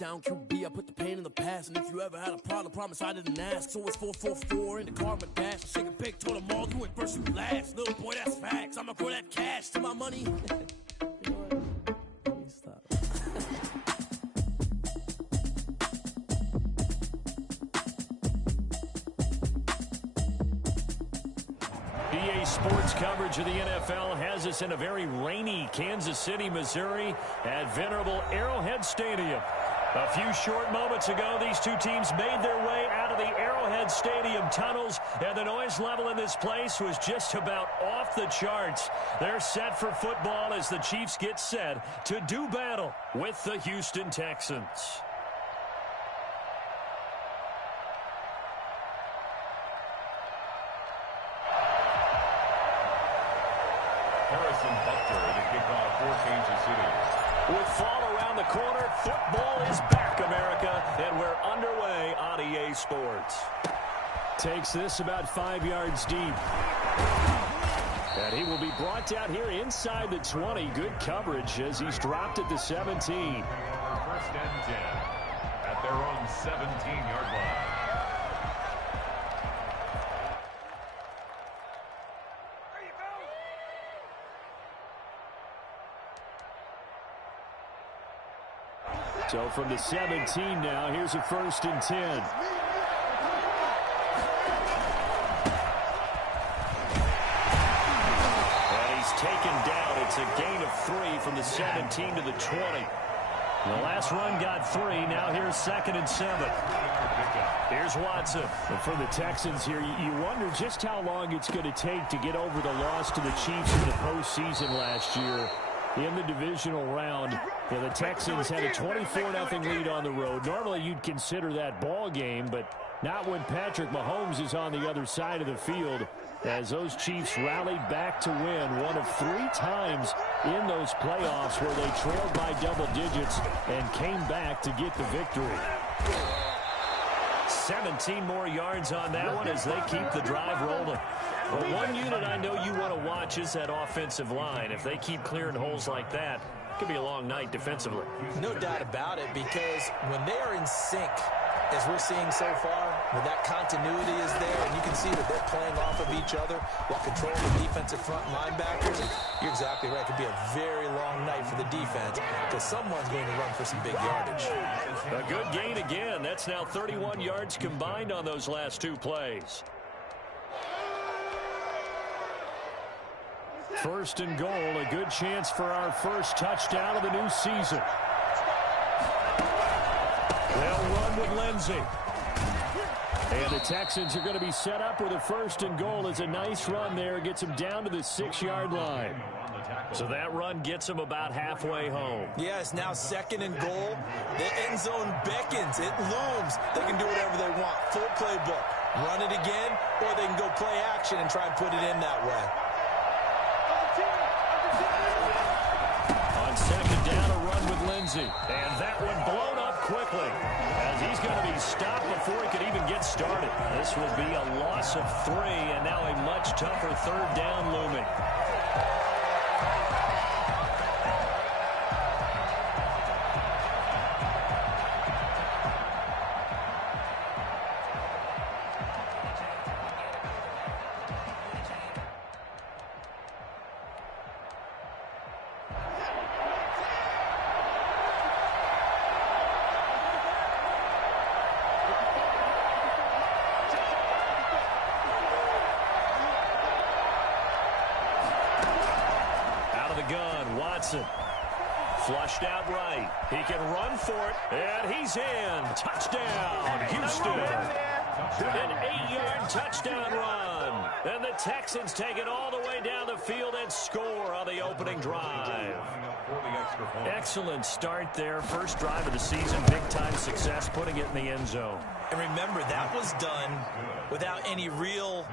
down QB, I put the pain in the past. And if you ever had a problem, promise I didn't ask. So it's 4-4-4 in the car, my dash. Shake a big, told them all, you went first, you last. Little boy, that's facts. I'ma grow that cash to my money. You know what? Let me stop. EA Sports coverage of the NFL has us in a very rainy Kansas City, Missouri at venerable Arrowhead Stadium. A few short moments ago, these two teams made their way out of the Arrowhead Stadium tunnels, and the noise level in this place was just about off the charts. They're set for football as the Chiefs get set to do battle with the Houston Texans. Harrison Butker to kick off for Kansas City. With fall around the corner, football is back, America, and we're underway on EA Sports. Takes this about 5 yards deep. And he will be brought down here inside the 20. Good coverage as he's dropped at the 17. First and 10 at their own 17-yard line. So from the 17 now, here's a 1st and 10. And he's taken down. It's a gain of 3 from the 17 to the 20. The last run got 3. Now here's 2nd and 7. Here's Watson. And for the Texans here, you wonder just how long it's going to take to get over the loss to the Chiefs in the postseason last year. In the divisional round, the Texans had a 24-0 lead on the road. Normally, you'd consider that ball game, but not when Patrick Mahomes is on the other side of the field, as those Chiefs rallied back to win one of 3 times in those playoffs where they trailed by double digits and came back to get the victory. 17 more yards on that one as they keep the drive rolling. But one unit I know you want to watch is that offensive line. If they keep clearing holes like that, it could be a long night defensively. No doubt about it, because when they are in sync, as we're seeing so far, when that continuity is there, and you can see that they're playing off of each other while controlling the defensive front linebackers, you're exactly right. It could be a very long night for the defense because someone's going to run for some big yardage. A good gain again. That's now 31 yards combined on those last 2 plays. 1st and goal, a good chance for our first touchdown of the new season. They'll run with Lindsey. And the Texans are going to be set up with a 1st and goal. It's a nice run there. Gets them down to the 6-yard line. So that run gets them about halfway home. Yeah, it's now 2nd and goal. The end zone beckons. It looms. They can do whatever they want. Full playbook. Run it again, or they can go play action and try and put it in that way. On 2nd down, a run with Lindsey. And that one blown up quickly as he's going to be stopped before he could even get started. This will be a loss of 3, and now a much tougher 3rd down looming. Flushed out right. He can run for it, and he's in. Touchdown, Houston. An 8-yard touchdown run. And the Texans take it all the way down the field and score on the opening drive. Excellent start there. First drive of the season. Big-time success, putting it in the end zone. And remember, that was done without any real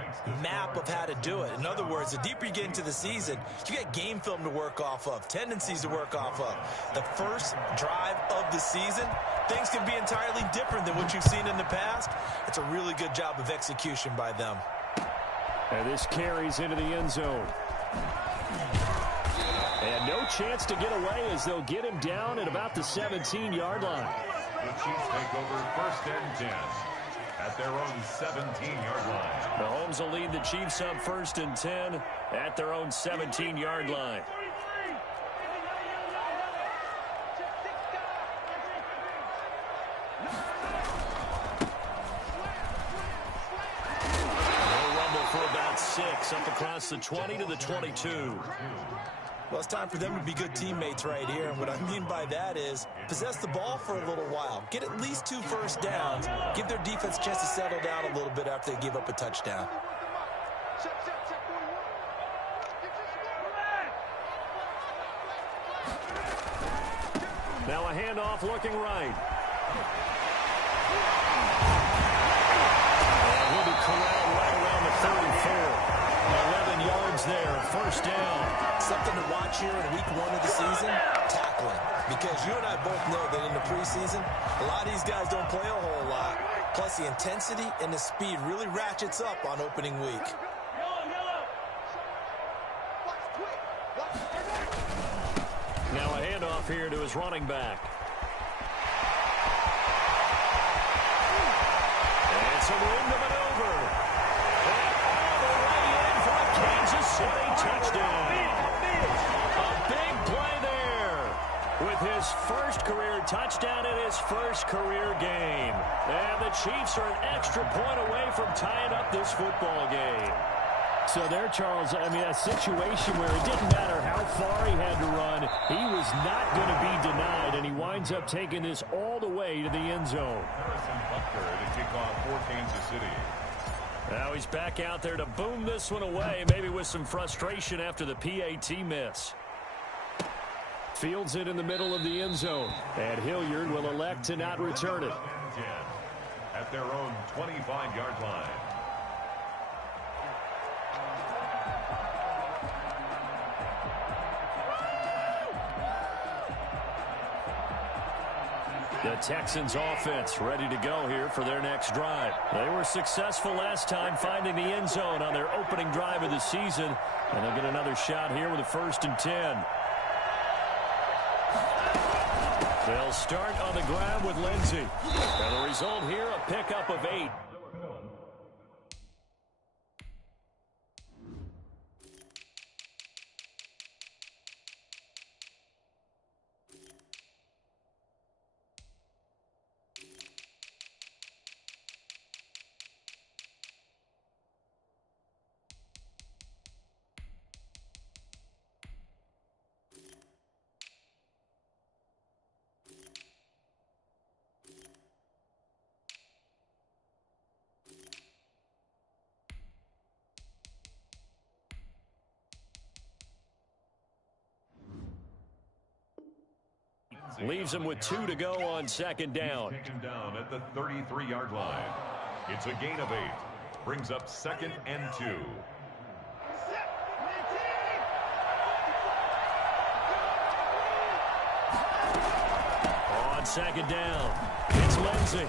map of how to do it. In other words, the deeper you get into the season, you get game film to work off of, tendencies to work off of. The first drive of the season, things can be entirely different than what you've seen in the past. It's a really good job of execution by them. And this carries into the end zone. And no chance to get away as they'll get him down at about the 17-yard line. Chiefs take over 1st and 10 at their own 17-yard line. Mahomes will lead the Chiefs up 1st and 10 at their own 17-yard line. They'll rumble for about 6 up across the 20 to the 22. Well, it's time for them to be good teammates right here. And what I mean by that is possess the ball for a little while. Get at least 2 first downs. Give their defense a chance to settle down a little bit after they give up a touchdown. Now a handoff looking right. And he'll be corralled right around the 34. 11 yards there, 1st down. Something to watch here in week 1 of the season, tackling. Because you and I both know that in the preseason, a lot of these guys don't play a whole lot. Plus, the intensity and the speed really ratchets up on opening week. Now a handoff here to his running back. It's a room to maneuver. And all the way in for a Kansas City touchdown. A big play there with his first career touchdown in his first career game. And the Chiefs are an extra point away from tying up this football game. So there, Charles, I mean, a situation where it didn't matter how far he had to run, he was not going to be denied, and he winds up taking this all the way to the end zone. Harrison Butker to kick off for Kansas City. Now he's back out there to boom this one away, maybe with some frustration after the PAT miss. Fields it in the middle of the end zone, and Hilliard will elect to not return it. At their own 25-yard line. The Texans offense ready to go here for their next drive. They were successful last time finding the end zone on their opening drive of the season, and they'll get another shot here with a 1st and 10. They'll start on the ground with Lindsey. And the result here, a pickup of 8. Leaves him with 2 to go on 2nd down. Taken down at the 33-yard line. It's a gain of 8. Brings up 2nd and 2. On 2nd down, it's Lindsey.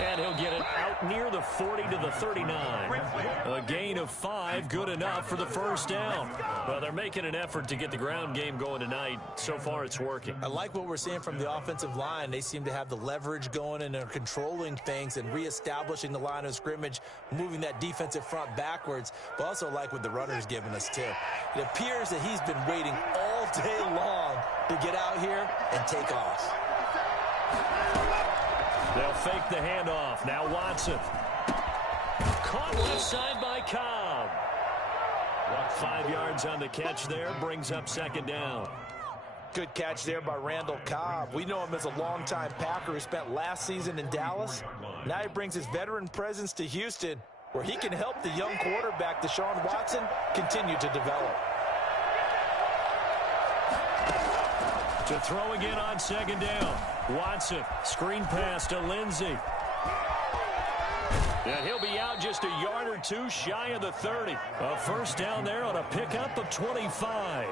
And he'll get it out near the 40 to the 39. A gain of 5, good enough for the 1st down. Well, they're making an effort to get the ground game going tonight. So far, it's working. I like what we're seeing from the offensive line. They seem to have the leverage going, and they're controlling things and reestablishing the line of scrimmage, moving that defensive front backwards. But also like what the runner's giving us, too. It appears that he's been waiting all day long to get out here and take off. They'll fake the handoff. Now Watson. Caught left side by Cobb. 5 yards on the catch there. Brings up 2nd down. Good catch there by Randall Cobb. We know him as a longtime Packer who spent last season in Dallas. Now he brings his veteran presence to Houston, where he can help the young quarterback, Deshaun Watson, continue to develop. To throw again on 2nd down. Watson, screen pass to Lindsey. And he'll be out just a yard or 2 shy of the 30. A 1st down there on a pickup of 25.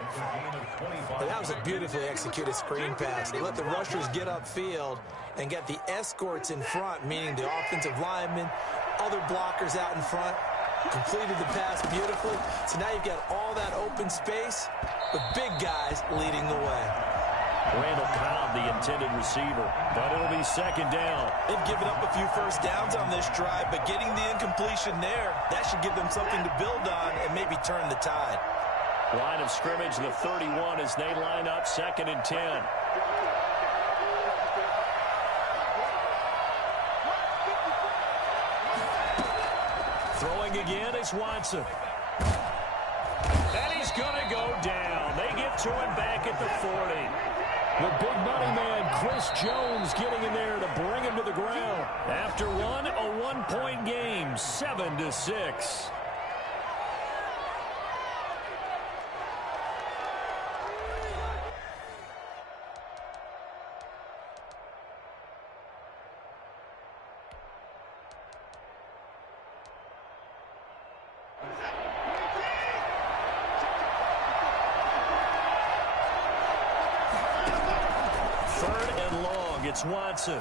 Well, that was a beautifully executed screen pass. They let the rushers get upfield and get the escorts in front, meaning the offensive linemen, other blockers out in front. Completed the pass beautifully. So now you've got all that open space with big guys leading the way. Randall Cobb, the intended receiver. But it'll be second down. They've given up a few first downs on this drive, but getting the incompletion there, that should give them something to build on and maybe turn the tide. Line of scrimmage, the 31 as they line up, 2nd and 10. Throwing again is Watson. And he's going to go down. They get to him back at the 40. The big money man, Chris Jones, getting in there to bring him to the ground. After one, a one-point game, 7-6. It's Watson.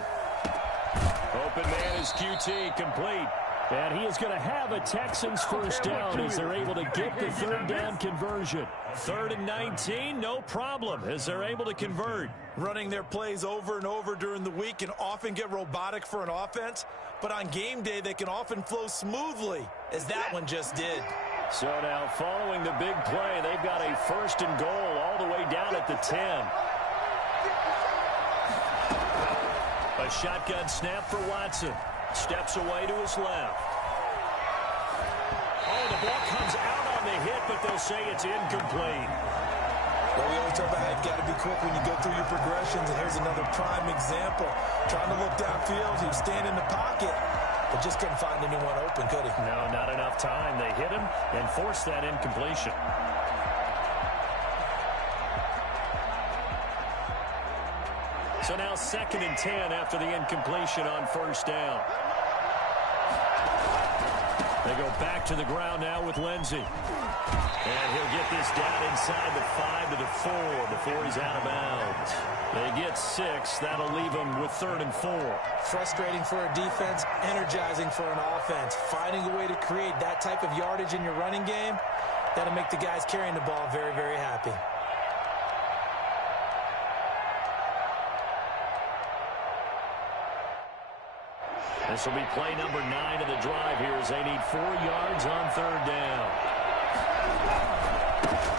Open man is QT, complete. And he is going to have a Texans first down as they're able to get the third down conversion. 3rd and 19, no problem, as they're able to convert. Running their plays over and over during the week can often get robotic for an offense, but on game day they can often flow smoothly, as that one just did. So now following the big play, they've got a 1st and goal all the way down at the 10. A shotgun snap for Watson. Steps away to his left. Oh, the ball comes out on the hit, but they'll say it's incomplete. Well, we always talk about how you've got to be quick when you go through your progressions, and here's another prime example. Trying to look downfield, he was standing in the pocket, but just couldn't find anyone open, could he? No, not enough time. They hit him and forced that incompletion. So now 2nd and 10 after the incompletion on 1st down. They go back to the ground now with Lindsey. And he'll get this down inside the 5 to the 4 before he's out of bounds. They get 6. That'll leave them with 3rd and 4. Frustrating for a defense, energizing for an offense. Finding a way to create that type of yardage in your running game, that'll make the guys carrying the ball very, very happy. This will be play number 9 of the drive here as they need 4 yards on 3rd down.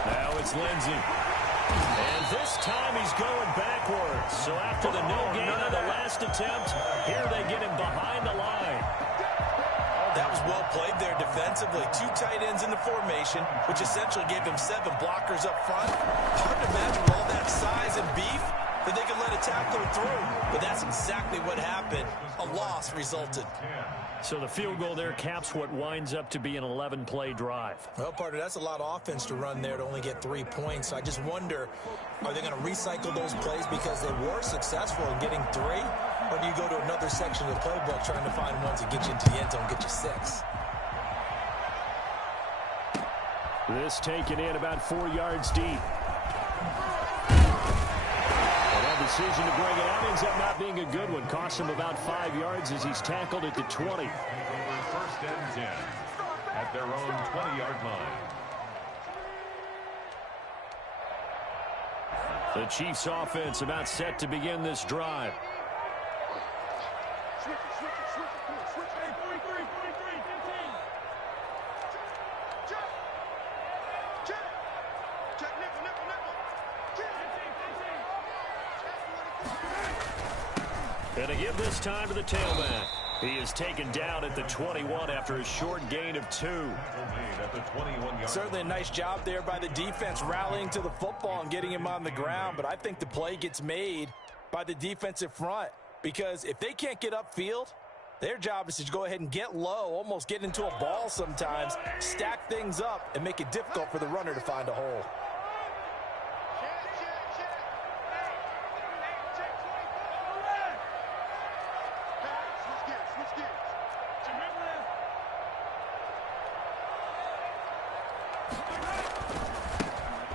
Now it's Lindsey. And this time he's going backwards. So after the no gain on the last attempt, here they get him behind the line. That was well played there defensively. 2 tight ends in the formation, which essentially gave him 7 blockers up front. Hard to imagine with all that size and beef that they could let a tackler through. But that's exactly what happened. A loss resulted. So the field goal there caps what winds up to be an 11-play drive. Well, partner, that's a lot of offense to run there to only get 3 points. So I just wonder, are they going to recycle those plays because they were successful in getting 3? Or do you go to another section of the playbook trying to find ones that get you into the end zone, get you 6? This taken in about 4 yards deep. Decision to bring it out ends up not being a good one. Costs him about 5 yards as he's tackled at the 20. 1st and 10 at their own 20-yard line. The Chiefs offense about set to begin this drive. And to give this time to the tailback. He is taken down at the 21 after a short gain of 2. Certainly a nice job there by the defense rallying to the football and getting him on the ground. But I think the play gets made by the defensive front, because if they can't get upfield, their job is to go ahead and get low, almost get into a ball sometimes, stack things up, and make it difficult for the runner to find a hole.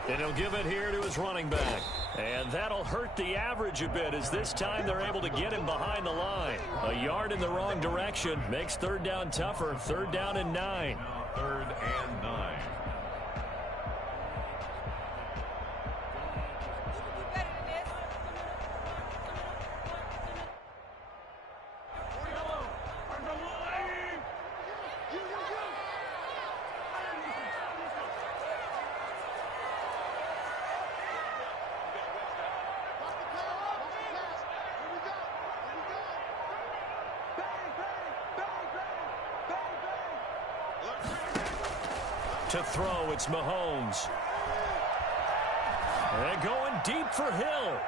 And he'll give it here to his running back. And that'll hurt the average a bit, as this time they're able to get him behind the line. A yard in the wrong direction makes 3rd down tougher. 3rd down and 9. 3rd and 9. To throw, it's Mahomes. And going deep for Hill.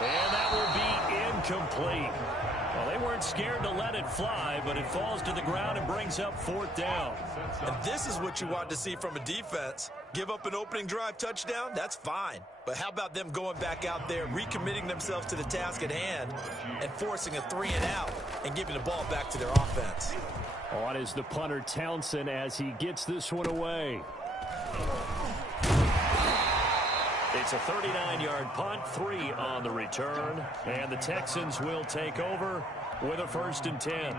And that will be incomplete. Well, they weren't scared to let it fly, but it falls to the ground and brings up 4th down. And this is what you want to see from a defense. Give up an opening drive touchdown, that's fine. But how about them going back out there, recommitting themselves to the task at hand, and forcing a 3-and-out and giving the ball back to their offense. On is the punter Townsend as he gets this one away. It's a 39-yard punt, 3 on the return, and the Texans will take over with a 1st and 10.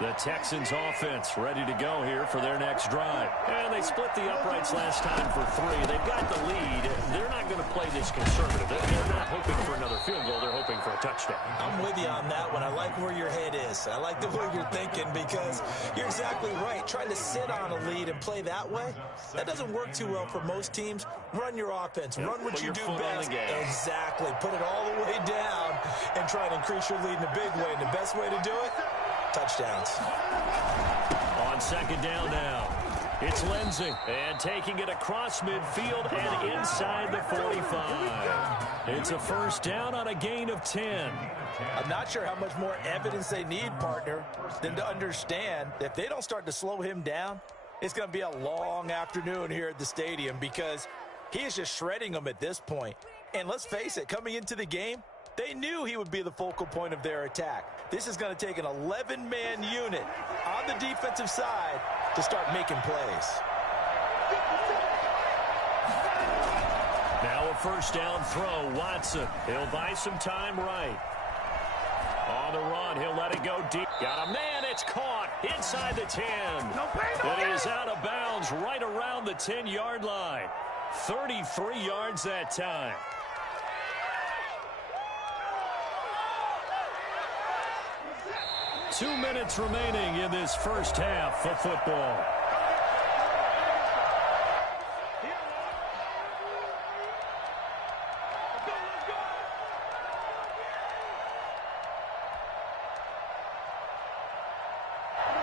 The Texans offense ready to go here for their next drive. And they split the uprights last time for 3. They've got the lead. They're not going to play this conservative. They're not hoping for another field goal. They're hoping for a touchdown. I'm with you on that one. I like where your head is. I like the way you're thinking because you're exactly right. Trying to sit on a lead and play that way, that doesn't work too well for most teams. Run your offense. Run what you do best. Exactly. Put it all the way down and try to increase your lead in a big way. And the best way to do it, touchdowns. On 2nd down now, it's Lindsey. And taking it across midfield and inside the 45. It's a 1st down on a gain of 10. I'm not sure how much more evidence they need, partner, than to understand that if they don't start to slow him down, it's going to be a long afternoon here at the stadium because he is just shredding them at this point. And let's face it, coming into the game, they knew he would be the focal point of their attack. This is going to take an 11-man unit on the defensive side to start making plays. Now a 1st down throw, Watson. He'll buy some time right. On the run, he'll let it go deep. Got a man, it's caught inside the 10. But he is out of bounds right around the 10-yard line. 33 yards that time. Two minutes remaining in this first half of football.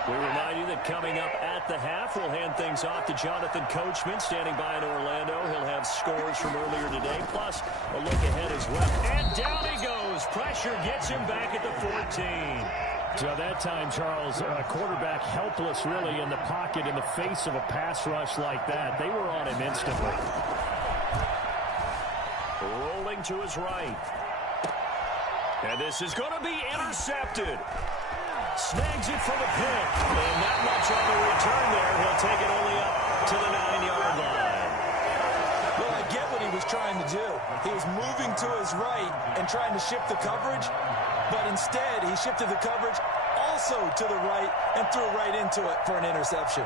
We remind you that coming up at the half, we'll hand things off to Jonathan Coachman, standing by in Orlando. He'll have scores from earlier today, plus a look ahead as well. And down he goes. Pressure gets him back at the 14. So that time, Charles, quarterback helpless really in the pocket in the face of a pass rush like that. They were on him instantly. Rolling to his right. And this is going to be intercepted. Snags it for the pick. And not much on the return there. He'll take it only up to the 9-yard line. Well, I get what he was trying to do. He was moving to his right and trying to shift the coverage. But instead, he shifted the coverage also to the right and threw right into it for an interception.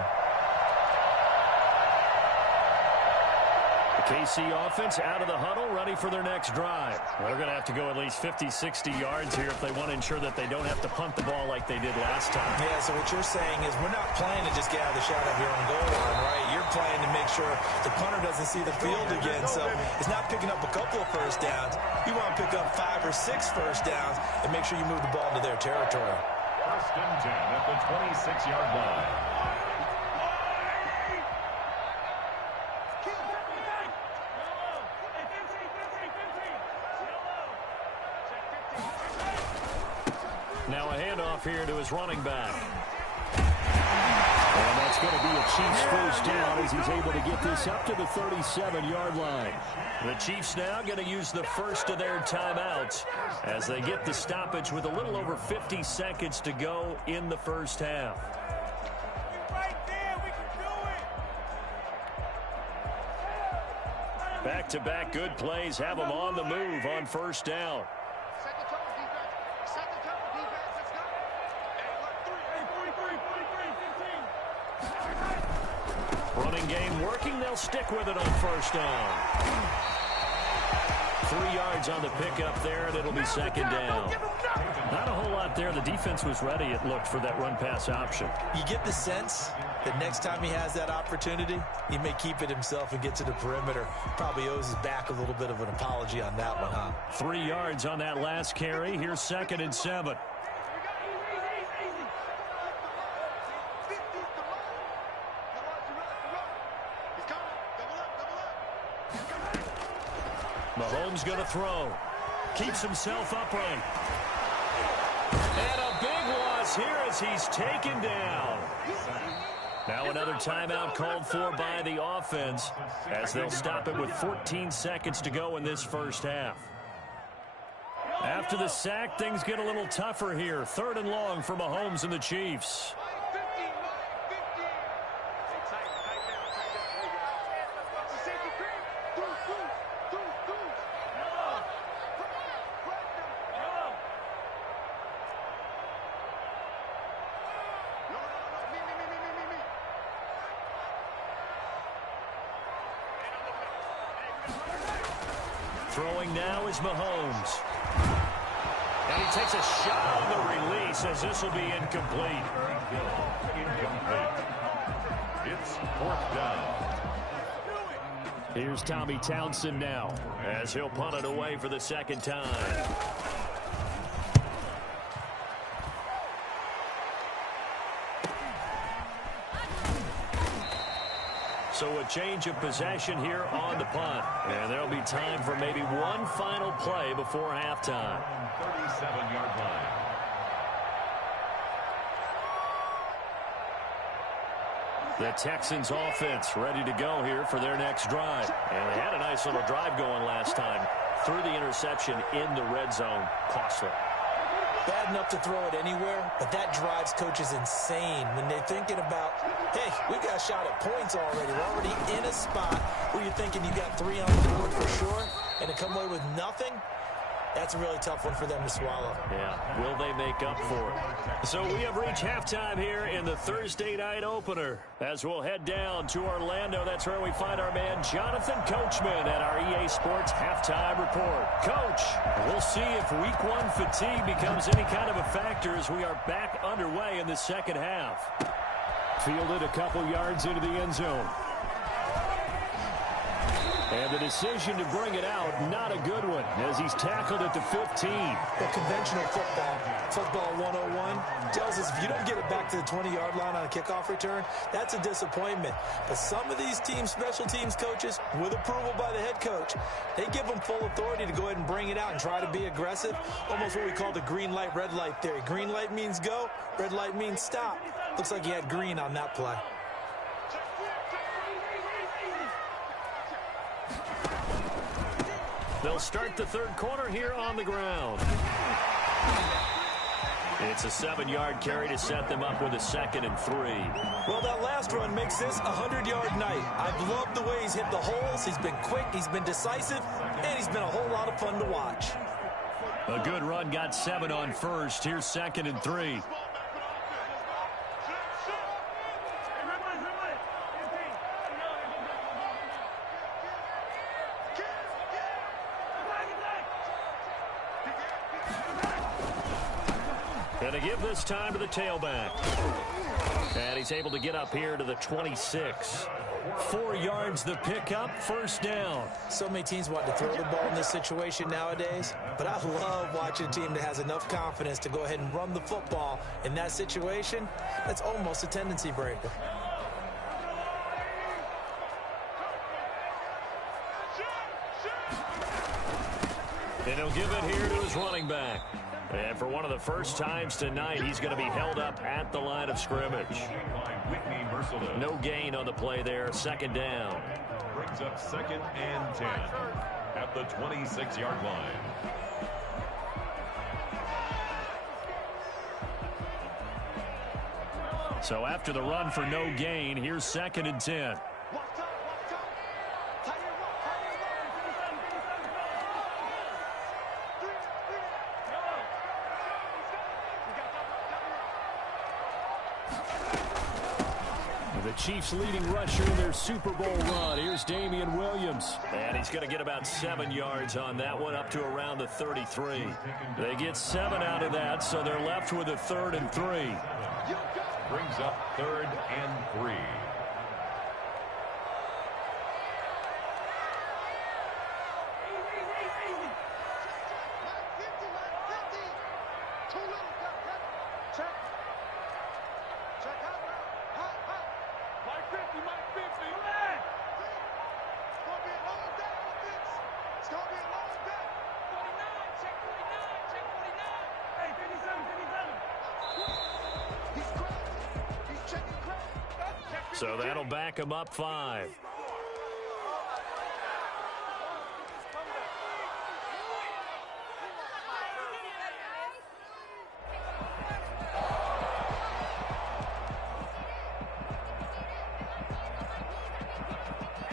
The KC offense out of the huddle, ready for their next drive. They're going to have to go at least 50, 60 yards here if they want to ensure that they don't have to punt the ball like they did last time. Yeah, so what you're saying is we're not playing to just get out of the shot of your own goal line, right? You're playing to make sure the punter doesn't see the field again. So it's not picking up a couple of 1st downs. You want to pick up 5 or 6 1st downs and make sure you move the ball into their territory. 1st and 10 at the 26-yard line. Now a handoff here to his running back. And that's going to be a Chiefs 1st down as he's able to get this up to the 37-yard line. The Chiefs now going to use the first of their timeouts as they get the stoppage with a little over 50 seconds to go in the first half. Back-to-back good plays have them on the move on 1st down. Running game working. They'll stick with it on 1st down. 3 yards on the pickup there, and it'll be 2nd down. Not a whole lot there. The defense was ready, it looked, for that run-pass option. You get the sense that next time he has that opportunity, he may keep it himself and get to the perimeter. Probably owes his back a little bit of an apology on that one, huh? 3 yards on that last carry. Here's 2nd and 7. Mahomes going to throw. Keeps himself upright. And a big loss here as he's taken down. Now another timeout called for by the offense as they'll stop it with 14 seconds to go in this first half. After the sack, things get a little tougher here. 3rd and long for Mahomes and the Chiefs. Throwing now is Mahomes. And he takes a shot on the release as this will be incomplete. Incomplete. It's 4th down. Here's Tommy Townsend now as he'll punt it away for the 2nd time. So a change of possession here on the punt. And there'll be time for maybe one final play before halftime. 37-yard line. The Texans offense ready to go here for their next drive. And they had a nice little drive going last time. Threw the interception in the red zone. Costly. Bad enough to throw it anywhere, but that drives coaches insane when they're thinking about, hey, we got a shot at points already. We're already in a spot where you're thinking you got 3 on the board for sure, and to come away with nothing, that's a really tough one for them to swallow. Yeah, will they make up for it? So we have reached halftime here in the Thursday night opener. As we'll head down to Orlando, that's where we find our man Jonathan Coachman at our EA Sports Halftime Report. Coach, we'll see if Week 1 fatigue becomes any kind of a factor as we are back underway in the second half. Fielded a couple yards into the end zone. And the decision to bring it out, not a good one, as he's tackled at the 15. Well, conventional football 101, tells us if you don't get it back to the 20-yard line on a kickoff return, that's a disappointment. But some of these teams, special teams coaches, with approval by the head coach, they give them full authority to go ahead and bring it out and try to be aggressive, almost what we call the green light, red light theory. Green light means go, red light means stop. Looks like he had green on that play. They'll start the third quarter here on the ground. It's a 7-yard carry to set them up with a 2nd and 3. Well, that last run makes this a 100-yard night. I've loved the way he's hit the holes. He's been quick, he's been decisive, and he's been a whole lot of fun to watch. A good run, got 7 on first. Here's 2nd and 3. Going to give this time to the tailback. And he's able to get up here to the 26. 4 yards the pickup, 1st down. So many teams want to throw the ball in this situation nowadays, but I love watching a team that has enough confidence to go ahead and run the football in that situation. That's almost a tendency breaker. And he'll give it here to his running back. And for one of the first times tonight, he's going to be held up at the line of scrimmage. No gain on the play there. 2nd down. Brings up 2nd and 10 at the 26-yard line. So after the run for no gain, here's 2nd and 10. The Chiefs' leading rusher in their Super Bowl run. Here's Damian Williams. And he's going to get about 7 yards on that one, up to around the 33. They get 7 out of that, so they're left with a 3rd and 3. Brings up 3rd and 3. It's going to be a So that'll back them up 5.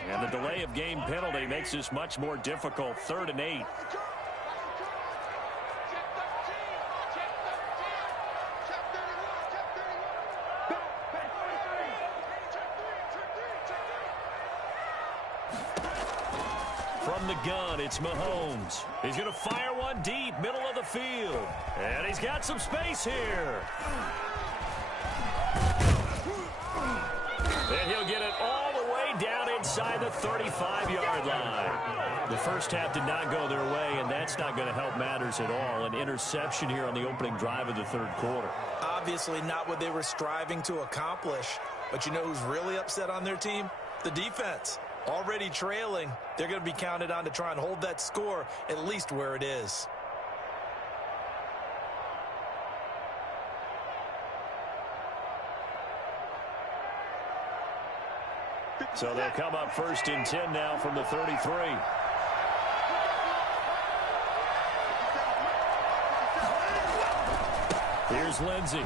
And the delay of game penalty makes this much more difficult. 3rd and 8. From the gun, it's Mahomes. He's going to fire one deep, middle of the field. And he's got some space here. And he'll get it all the way down inside the 35-yard line. The first half did not go their way, and that's not going to help matters at all. An interception here on the opening drive of the 3rd quarter. Obviously not what they were striving to accomplish. But you know who's really upset on their team? The defense. Already trailing, they're going to be counted on to try and hold that score at least where it is. So they'll come up 1st and 10 now from the 33. Here's Lindsey.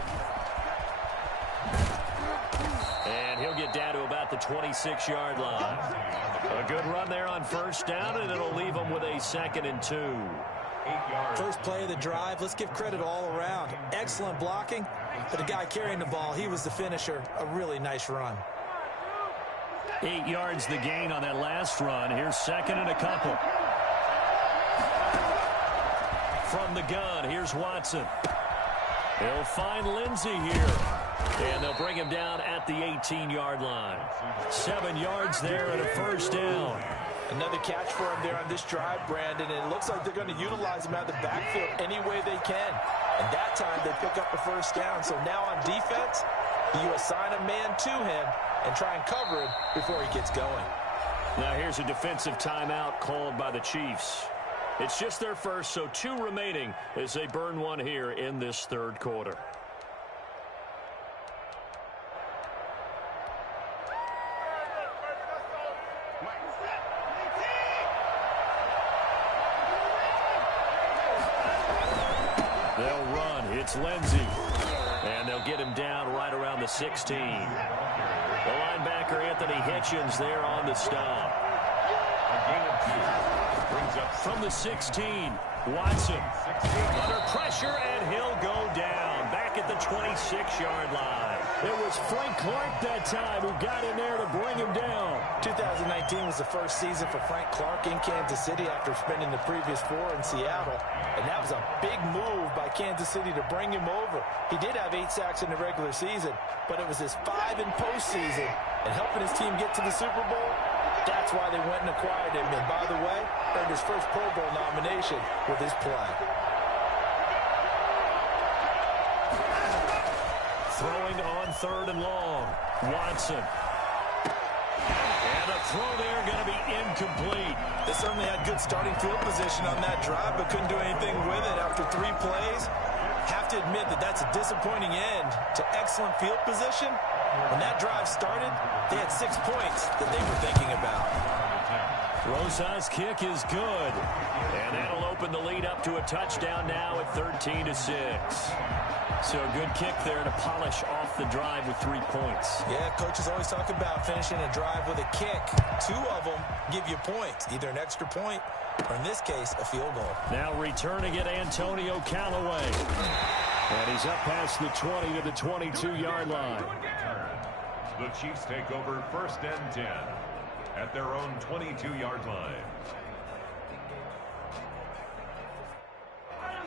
And he'll get down to about the 26-yard line. A good run there on 1st down, and it'll leave them with a 2nd and 2. First play of the drive, let's give credit all around. Excellent blocking, but the guy carrying the ball, he was the finisher. A really nice run. 8 yards the gain on that last run. Here's 2nd and a couple. From the gun, here's Watson. He'll find Lindsey here. And they'll bring him down at the 18-yard line. 7 yards there and a 1st down. Another catch for him there on this drive, Brandon. And it looks like they're going to utilize him out of the backfield any way they can. And that time they pick up the 1st down. So now on defense, you assign a man to him and try and cover him before he gets going. Now here's a defensive timeout called by the Chiefs. It's just their first, so 2 remaining as they burn one here in this 3rd quarter. They'll run. It's Lindsey. And they'll get him down right around the 16. The linebacker, Anthony Hitchens, there on the stop. A gain of 2. Brings up from the 16. Watson under pressure, and he'll go down back at the 26-yard line. It was Frank Clark that time who got in there to bring him down. 2019 was the first season for Frank Clark in Kansas City after spending the previous 4 in Seattle. And that was a big move by Kansas City to bring him over. He did have 8 sacks in the regular season, but it was his 5 in postseason. And helping his team get to the Super Bowl, that's why they went and acquired him. And by the way, earned his first Pro Bowl nomination with his play. Throwing on 3rd and long. Watson. And a throw there going to be incomplete. They certainly had good starting field position on that drive, but couldn't do anything with it after 3 plays. Have to admit that that's a disappointing end to excellent field position. When that drive started, they had 6 points that they were thinking about. Rosa's kick is good. And that'll open the lead up to a touchdown now at 13-6. So a good kick there to polish off the drive with 3 points. Yeah, coaches always talk about finishing a drive with a kick. 2 of them give you points, either an extra point or, in this case, a field goal. Now returning it, Antonio Callaway. And he's up past the 20 to the 22-yard line. The Chiefs take over 1st and 10 at their own 22-yard line.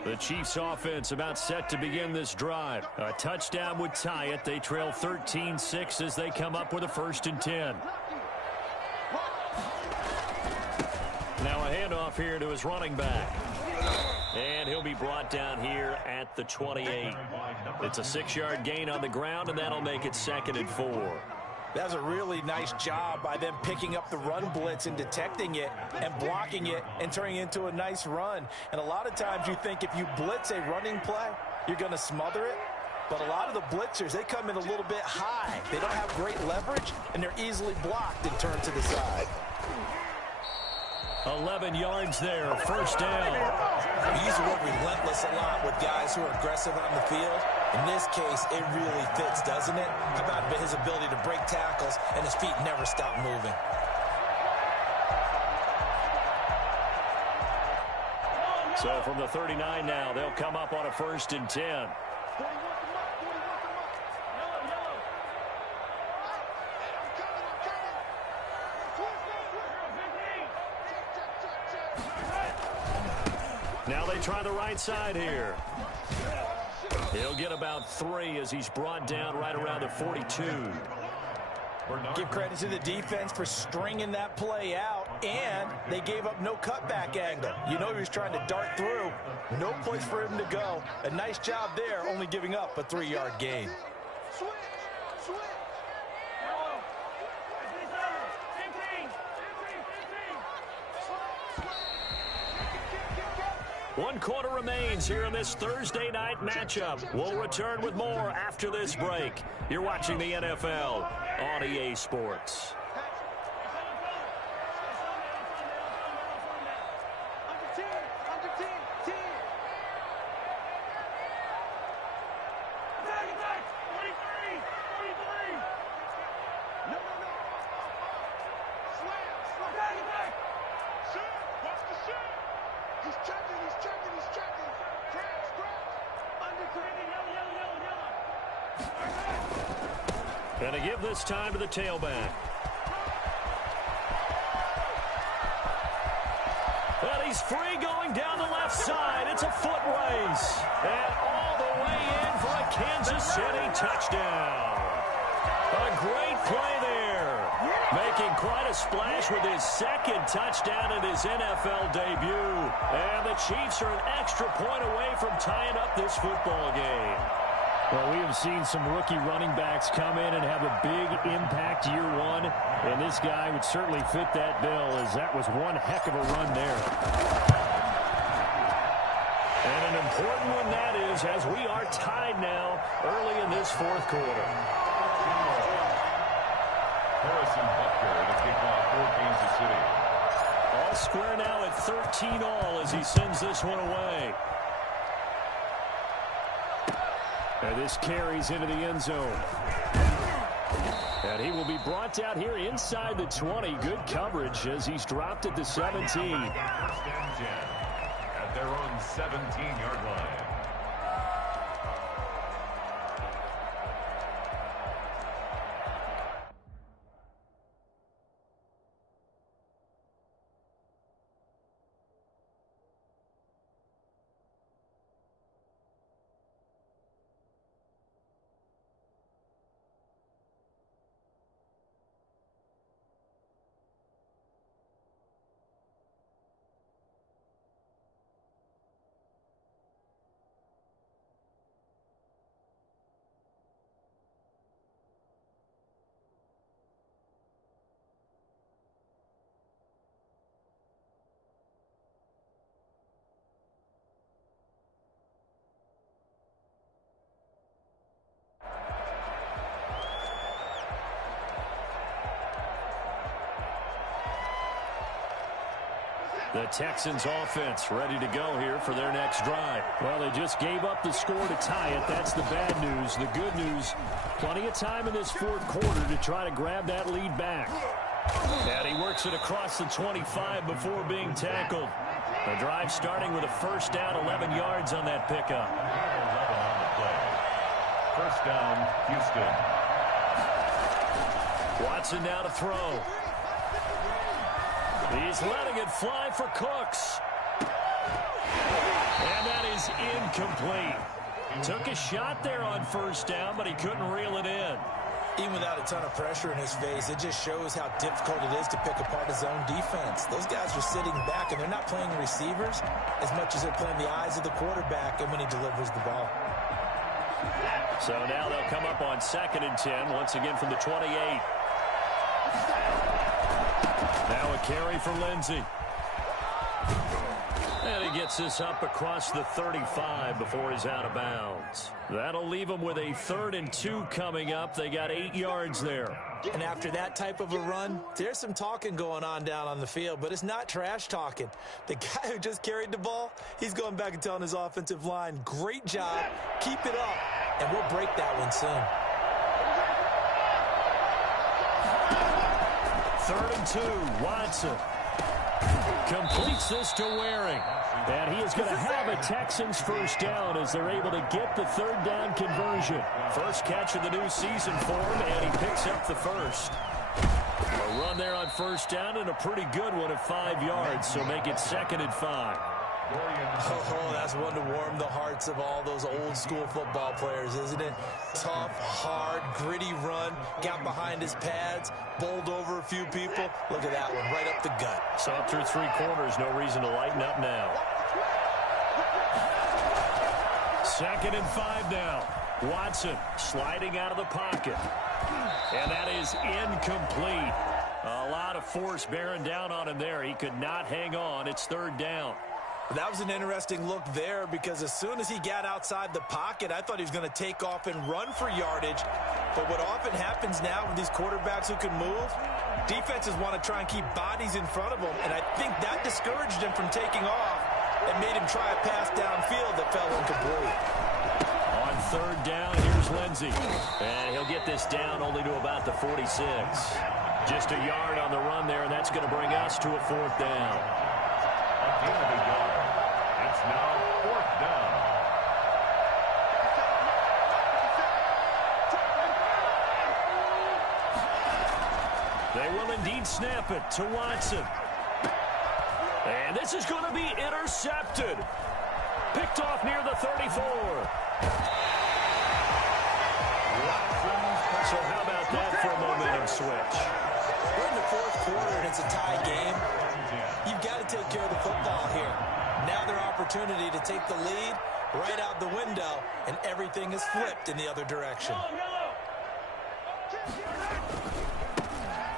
The Chiefs offense about set to begin this drive. A touchdown would tie it. They trail 13-6 as they come up with a 1st and 10. Now a handoff here to his running back. And he'll be brought down here at the 28. It's a 6-yard gain on the ground, and that'll make it 2nd and 4. That was a really nice job by them picking up the run blitz and detecting it and blocking it and turning it into a nice run. And a lot of times you think if you blitz a running play, you're going to smother it. But a lot of the blitzers, they come in a little bit high. They don't have great leverage, and they're easily blocked and turned to the side. 11 yards there, first down. We use the word relentless a lot with guys who are aggressive on the field. In this case, it really fits, doesn't it? How about his ability to break tackles and his feet never stop moving? So from the 39 now, they'll come up on a 1st and 10. Now they try the right side here. He'll get about 3 as he's brought down right around the 42. Give credit to the defense for stringing that play out, and they gave up no cutback angle. You know he was trying to dart through. No place for him to go. A nice job there, only giving up a 3-yard gain. One quarter remains here in this Thursday night matchup. We'll return with more after this break. You're watching the NFL on EA Sports. And to give this time to the tailback. And he's free going down the left side. It's a foot race. And all the way in for a Kansas City touchdown. A great play there. Making quite a splash with his 2nd touchdown in his NFL debut. And the Chiefs are an extra point away from tying up this football game. Well, we have seen some rookie running backs come in and have a big impact year one, and this guy would certainly fit that bill, as that was one heck of a run there. And an important one that is, as we are tied now early in this 4th quarter. Harrison Butker to kick off for Kansas City. All square now at 13-all as he sends this one away. And this carries into the end zone. And he will be brought down here inside the 20. Good coverage as he's dropped at the 17. First and 10 at their own 17-yard line. The Texans offense ready to go here for their next drive. Well, they just gave up the score to tie it. That's the bad news. The good news, plenty of time in this 4th quarter to try to grab that lead back. And he works it across the 25 before being tackled. The drive starting with a first down, 11 yards on that pickup. 11 on the play. First down, Houston. Watson now to throw. He's letting it fly for Cooks. And that is incomplete. Took a shot there on first down, but he couldn't reel it in. Even without a ton of pressure in his face, it just shows how difficult it is to pick apart his own defense. Those guys are sitting back, and they're not playing receivers as much as they're playing the eyes of the quarterback and when he delivers the ball. So now they'll come up on 2nd and 10, once again from the 28. Now a carry for Lindsey. And he gets this up across the 35 before he's out of bounds. That'll leave him with a 3rd and 2 coming up. They got 8 yards there. And after that type of a run, there's some talking going on down on the field, but it's not trash talking. The guy who just carried the ball, he's going back and telling his offensive line, great job, keep it up, and we'll break that one soon. 3rd and 2, Watson completes this to Waring. And he is going to have a Texans first down as they're able to get the 3rd down conversion. First catch of the new season for him, and he picks up the first. A run there on first down and a pretty good one at 5 yards, so make it 2nd and 5. Oh, that's one to warm the hearts of all those old school football players, isn't it? Tough, hard, gritty run, got behind his pads, bowled over a few people. Look at that one, right up the gut. Saw through 3 quarters, no reason to lighten up now. 2nd and 5 now. Watson sliding out of the pocket. And that is incomplete. A lot of force bearing down on him there. He could not hang on. It's 3rd down. That was an interesting look there because as soon as he got outside the pocket, I thought he was going to take off and run for yardage. But what often happens now with these quarterbacks who can move, defenses want to try and keep bodies in front of them, and I think that discouraged him from taking off and made him try a pass downfield that fell incomplete. On 3rd down, here's Lindsey. And he'll get this down only to about the 46. Just a yard on the run there, and that's going to bring us to a 4th down. It's now 4th down. They will indeed snap it to Watson. And this is going to be intercepted. Picked off near the 34. So how about that for a momentum switch? We're in the 4th quarter and it's a tie game. You've got to take care of the football here. Now their opportunity to take the lead right out the window, and everything is flipped in the other direction.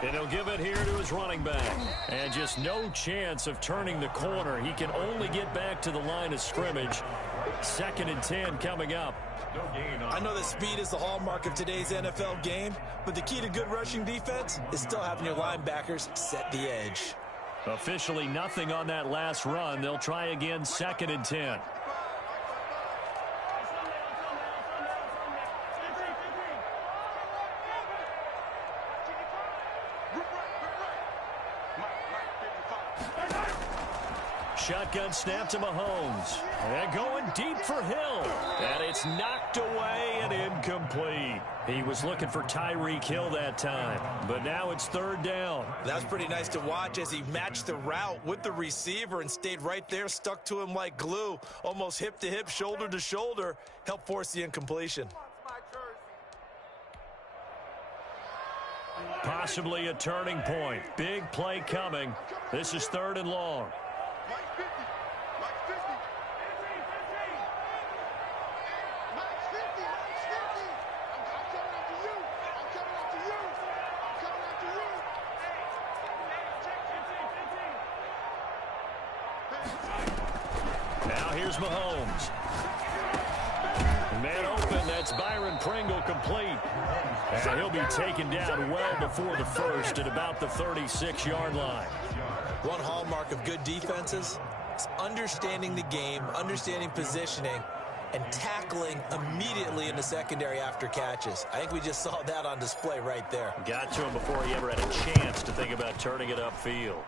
And he'll give it here to his running back. And just no chance of turning the corner. He can only get back to the line of scrimmage. 2nd and 10 coming up. I know that speed is the hallmark of today's NFL game, but the key to good rushing defense is still having your linebackers set the edge. Officially nothing on that last run. They'll try again 2nd and 10. Shotgun snap to Mahomes. And going deep for Hill. And it's knocked away and incomplete. He was looking for Tyreek Hill that time. But now it's 3rd down. That's pretty nice to watch as he matched the route with the receiver and stayed right there, stuck to him like glue, almost hip to hip, shoulder to shoulder, helped force the incompletion. Possibly a turning point. Big play coming. This is 3rd and long. Now here's Mahomes. Man open, that's Byron Pringle complete. And he'll be taken down well before the first at about the 36-yard line. One hallmark of good defenses is understanding the game, understanding positioning, and tackling immediately in the secondary after catches. I think we just saw that on display right there. Got to him before he ever had a chance to think about turning it upfield.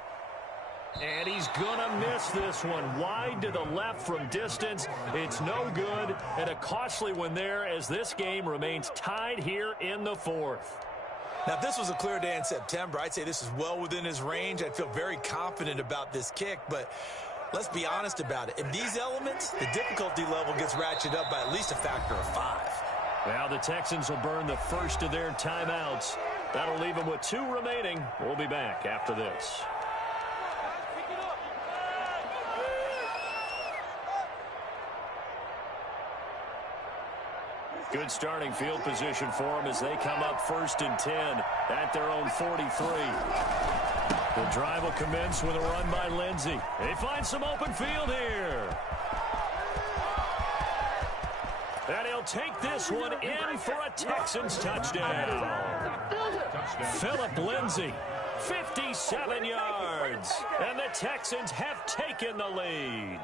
And he's going to miss this one. Wide to the left from distance. It's no good. And a costly one there as this game remains tied here in the 4th. Now, if this was a clear day in September, I'd say this is well within his range. I'd feel very confident about this kick. But let's be honest about it. In these elements, the difficulty level gets ratcheted up by at least a factor of 5. Now the Texans will burn the first of their timeouts. That'll leave them with 2 remaining. We'll be back after this. Good starting field position for them as they come up 1st and 10 at their own 43. The drive will commence with a run by Lindsey. They find some open field here. And he'll take this one in for a Texans touchdown. Phillip Lindsey, 57 yards. And the Texans have taken the lead.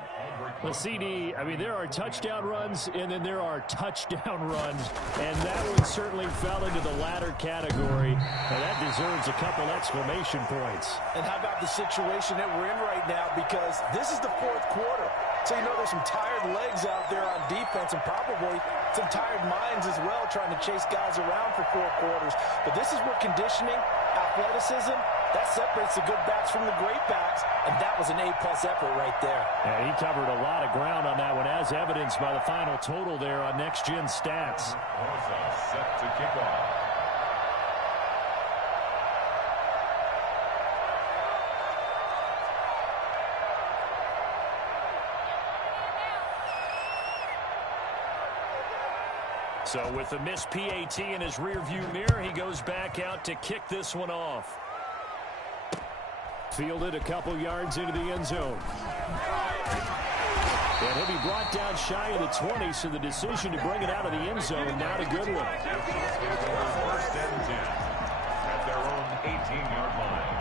Well, CD, I mean, there are touchdown runs, and then there are touchdown runs. And that one certainly fell into the latter category. And that deserves a couple exclamation points. And how about the situation that we're in right now? Because this is the fourth quarter. So you know there's some tired legs out there on defense and probably some tired minds as well trying to chase guys around for 4 quarters. But this is where conditioning, athleticism, that separates the good backs from the great backs, and that was an A-plus effort right there. Yeah, he covered a lot of ground on that one, as evidenced by the final total there on Next Gen Stats. Set to kick off. So with the missed PAT in his rearview mirror, he goes back out to kick this one off. Fielded a couple yards into the end zone. And he'll be brought down shy of the 20, so the decision to bring it out of the end zone, not a good one. First and 10 at their own 18-yard line.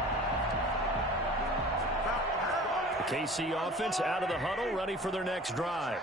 The KC offense out of the huddle, ready for their next drive.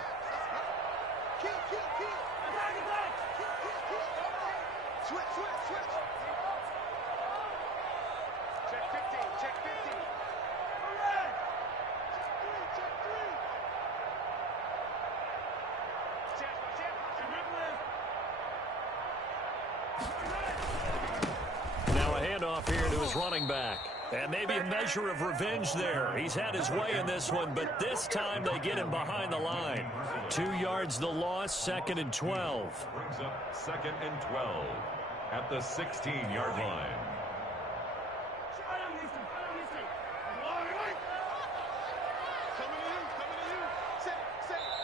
Now a handoff here to his running back. And maybe a measure of revenge there. He's had his way in this one, but this time they get him behind the line. 2 yards the loss, 2nd and 12. Brings up 2nd and 12 at the 16-yard line.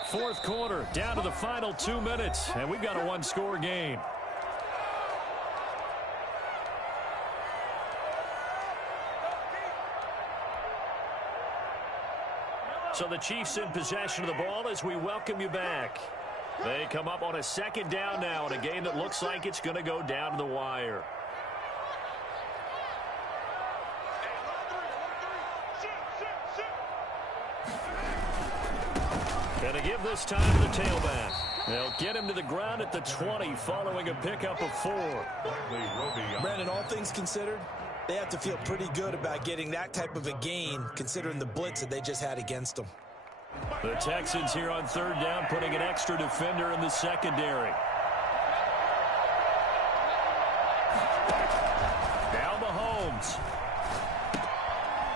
Fourth quarter, down to the final 2 minutes, and we've got a one-score game. So the Chiefs in possession of the ball as we welcome you back. They come up on a 2nd down now in a game that looks like it's going to go down to the wire. And to give this time to the tailback. They'll get him to the ground at the 20 following a pickup of 4. Brandon, all things considered, they have to feel pretty good about getting that type of a gain considering the blitz that they just had against them. The Texans here on 3rd down putting an extra defender in the secondary. Now Mahomes.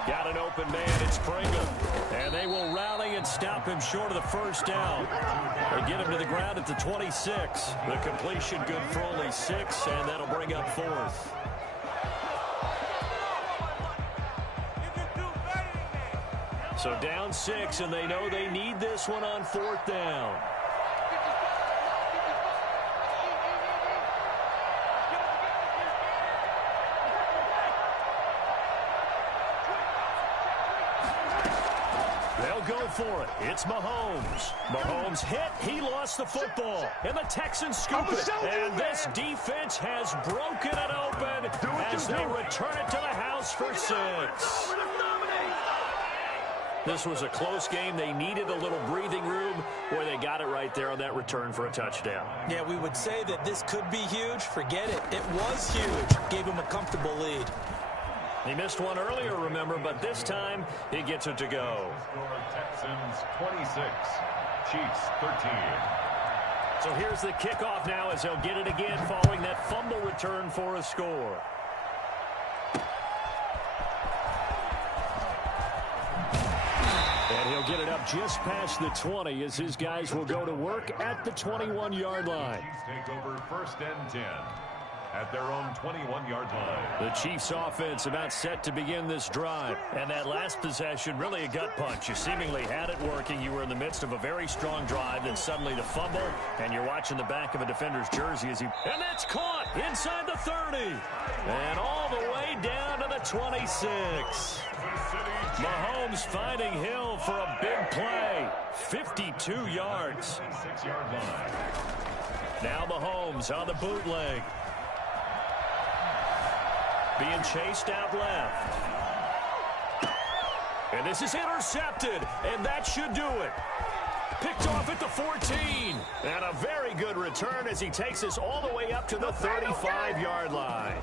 Got an open man, it's Pringle. And they will rally and stop him short of the 1st down. They get him to the ground at the 26. The completion good for only 6, and that'll bring up 4th. So down 6, and they know they need this one on 4th down. They'll go for it. It's Mahomes. Mahomes hit. He lost the football. And the Texans scoop it. And this defense has broken it open as they return it to the house for 6. This was a close game. They needed a little breathing room. Boy, they got it right there on that return for a touchdown. Yeah, we would say that this could be huge. Forget it. It was huge. Gave him a comfortable lead. He missed one earlier, remember, but this time he gets it to go. Texans 26, Chiefs 13. So here's the kickoff now as they'll get it again following that fumble return for a score. And he'll get it up just past the 20 as his guys will go to work at the 21-yard line. Chiefs take over 1st and 10 at their own 21-yard line. The Chiefs offense about set to begin this drive. And that last possession, really a gut punch. You seemingly had it working. You were in the midst of a very strong drive. Then suddenly the fumble. And you're watching the back of a defender's jersey as he... And that's caught inside the 30. And all the way way down to the 26. Mahomes finding Hill for a big play. 52 yards. Now Mahomes on the bootleg. Being chased out left. And this is intercepted, and that should do it. Picked off at the 14. And a very good return as he takes us all the way up to the 35-yard line.